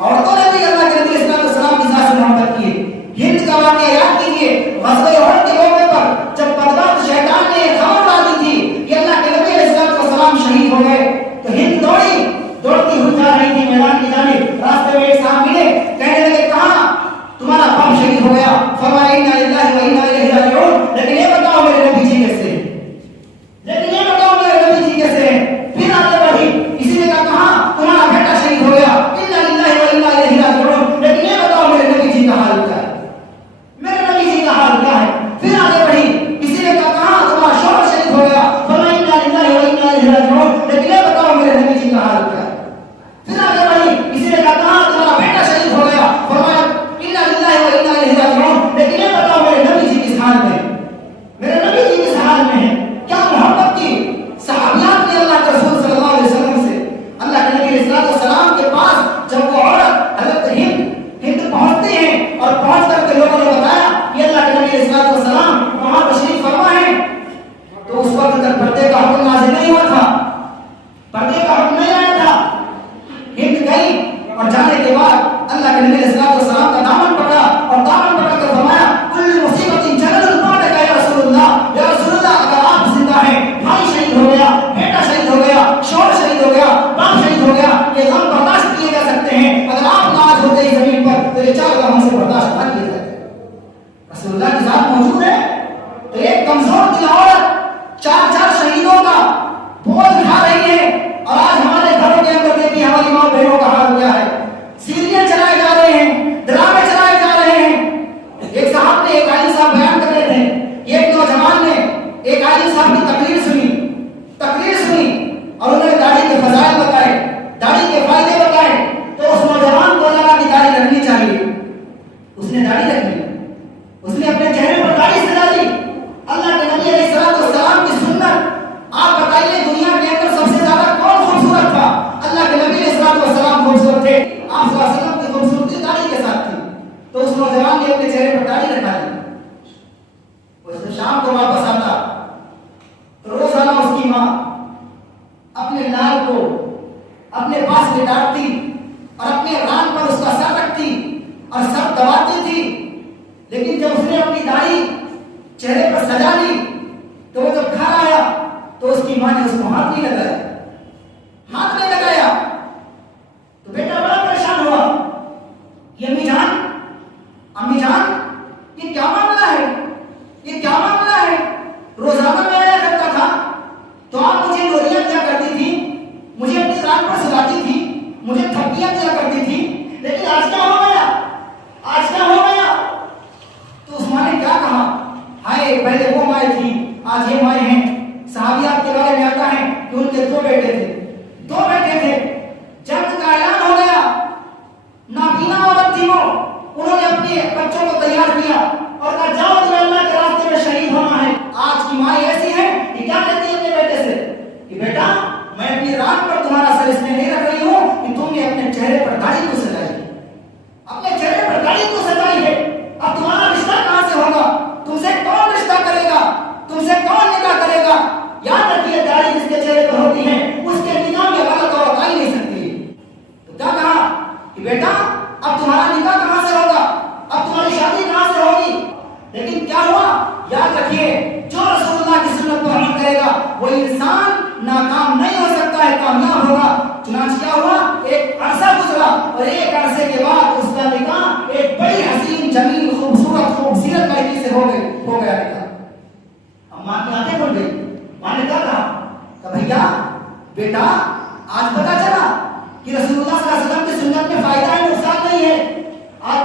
عورتوں نے بھی اللہ کے نبی صلی اللہ علیہ وسلم کی ذات سے محبت کی ہے. ہند کا واقعہ یاد کیجیے غزوہ احد کے موقع پر جب بدبخت شیطان نے خبر ڈالی تھی کہ اللہ کے نبی علیہ السلام شہید ہو گئے تو ہند دوڑتی ہوئی جا رہی تھی میدان کی جانب. راستے میں ایک صاحب ملے, کہنے لگے کہاں تمہارا باپ شہید ہو گیا؟ فرمایا انا للہ و انا الیہ راجعون. لیکن یہ بتاؤ میرے نبی جی کیسے ہیں؟ لیکن یہ بتاؤ میرے نبی جی کیسے ہیں؟ پھر آگے بڑھی, کسی نے کہا کہاں تمہارا بیٹا شہید ہو گیا؟ انا للہ و انا الیہ راجعون. لیکن یہ بتاؤ میرے نبی جی کا حال کیا ہے؟ میرے نبی جی کا حال کیا ہے؟ پھر آگے بڑھی, کسی نے کہا کہاں تمہارا شوہر شہید ہو گیا؟ فرمایا انا للہ و انا الیہ راجعون. لیکن یہ بتاؤ میرے نبی جی کا حال کیا ہے؟ پھر آگے بڑھی, کسی نے کہا کہاں تمہارا بیٹا شہید ہو گیا؟ فرمایا انا للہ و انا الیہ راجعون. لیکن یہ بتاؤ میرے نبی جی کس حال میں, میرے نبی جی کس حال میں ہیں؟ کیا محبت کی صحابیات نے اللہ کے رسول صلی اللہ علیہ وسلم سے. اللہ کے نبی علیہ السلام کے پاس جب وہ عورت حضرت ہند پہنچتے ہیں اور پہنچ کر کے لوگوں نے بتایا کہ اللہ کے نبی علیہ السلام وہاں تشریف فرما ہے, تو اس وقت تک پردے کا حکم نازل نہیں ہوا تھا, پردے کا حکم نہیں آیا تھا. ہند گئی اور جانے کے بعد اللہ کے نبی علیہ السلام کا دامن پکڑا اور دامن پکڑ کر فرمایا کل مصیبت جلل بعدک یا رسول اللہ, یا رسول اللہ اگر آپ زندہ ہیں, بھائی شہید ہو گیا, بیٹا شہید ہو گیا, شوہر شہید ہو گیا, باپ شہید ہو گیا, یہ غم برداشت کیے جا سکتے ہیں. اگر آپ ناز ہوتے ہی زمین پر تو یہ چار غم ہم سے برداشت نہ کیے جاتے. رسول اللہ کی ذات موجود ہے تو ایک کمزور دل عورت چار شہیدوں کا بوجھ اٹھا رہی ہے. اور آج ہمارے گھروں کے اندر دیکھیے ہماری ماں بہنوں کا حال کیا ہے. سیریل چلائے جا رہے ہیں, ڈرامے چلائے جا رہے ہیں. ایک صاحب نے, ایک عالم صاحب بیان کر رہے تھے, ایک نوجوان نے ایک عالم صاحب کی تقریر سنی اور انہوں نے داڑھی کے فضائل بتائے, داڑھی کے فائدے بتائے. تو اس نوجوان کو لگا کہ داڑھی رکھنی چاہیے. اس نے داڑھی رکھ لی, اس نے اپنے چہرے پر داڑھی سجا لی. اللہ کے نبی علیہ السلام کی سنت, آپ بتائیے دنیا کے اندر سب سے زیادہ کون خوبصورت تھا؟ اللہ کے نبی علیہ السلام خوبصورت تھے. آپ صلی اللہ علیہ وسلم کی خوبصورتی داڑھی کے ساتھ تھی. تو اس نوجوان نے اپنے چہرے پر داڑھی رکھا لی. وہ شام کو واپس آتا, روزانہ اس کی ماں اپنے لال کو اپنے پاس لٹاتی اور اپنے ران پر اس کا سر رکھتی اور سر دباتی تھی. لیکن جب اس نے اپنی داڑھی چہرے پر سجا لی تو وہ جب گھر آیا تو اس کی ماں نے اس کو ہاتھ نہیں لگایا. تو بیٹا بڑا پریشان ہوا کہ امی جان یہ کیا معاملہ ہے, یہ کیا معاملہ ہے؟ روزانہ میں آیا کرتا تھا تو آپ مجھے لوریاں دیا کرتی تھی, مجھے اپنی رات پر سلاتی تھی, مجھے تھپیاں دیا کرتی تھی, لیکن آج کیا ہو گیا, آج کیا ہو گیا؟ تو اس ماں نے کیا کہا, ہائے پہلے وہ مائیں تھی, آج یہ مائیں ہیں. صحابیات کے بارے میں آتا ہے کہ ان کے دو بیٹے تھے. جنگ کا اعلان ہو گیا, نابینا عورت تھی وہ, انہوں نے اپنے بچوں کو تیار کیا اور کہا جاؤ تمہیں اللہ کے راستے میں شہید ہونا ہے. آج کی مائیں ایسی ہیں کہ کیا کہتی ہے اپنے بیٹے سے کہ بیٹا میں اپنی رات پر تمہارا سر اس لیے نہیں رکھ رہی ہوں کہ تم نے اپنے چہرے پر داڑھی کو سجائی ہے, اپنے چہرے پر داڑھی کو سجائی ہے. اب تمہارا رشتہ کہاں سے ہوگا, تم سے کون رشتہ کرے گا, تم سے کون نکاح کرے گا؟ یاد رکھیے داڑھی جس کے چہرے پر ہوتی ہے اس کے نکاح میں غلط عورت آ ہی نہیں سکتی. تو کیا کہا کہ بیٹا اب تمہارا نکاح کہاں سے ہوگا, اب تمہاری شادی کہاں سے ہوگی؟ لیکن کیا ہوا, یاد رکھیے جو رسول اللہ کی سنت پر عمل کرے گا وہ انسان ناکام نہیں ہو سکتا ہے, کامیاب ہوگا. چنانچہ کیا ہوا, ایک عرصہ گزرا اور ایک عرصے کے بعد اس کا نکاح ایک بڑی حسین جمیل خوبصورت لڑکی سے ہو گیا نکاح. اب ماں کی آنکھیں کھل گئی. ماں نے کیا کہا کہ بھیا بیٹا آج پتا چلا کہ رسول اللہ صلی اللہ علیہ وسلم کی سنت میں فائدہ ہے, نقصان نہیں ہے. آج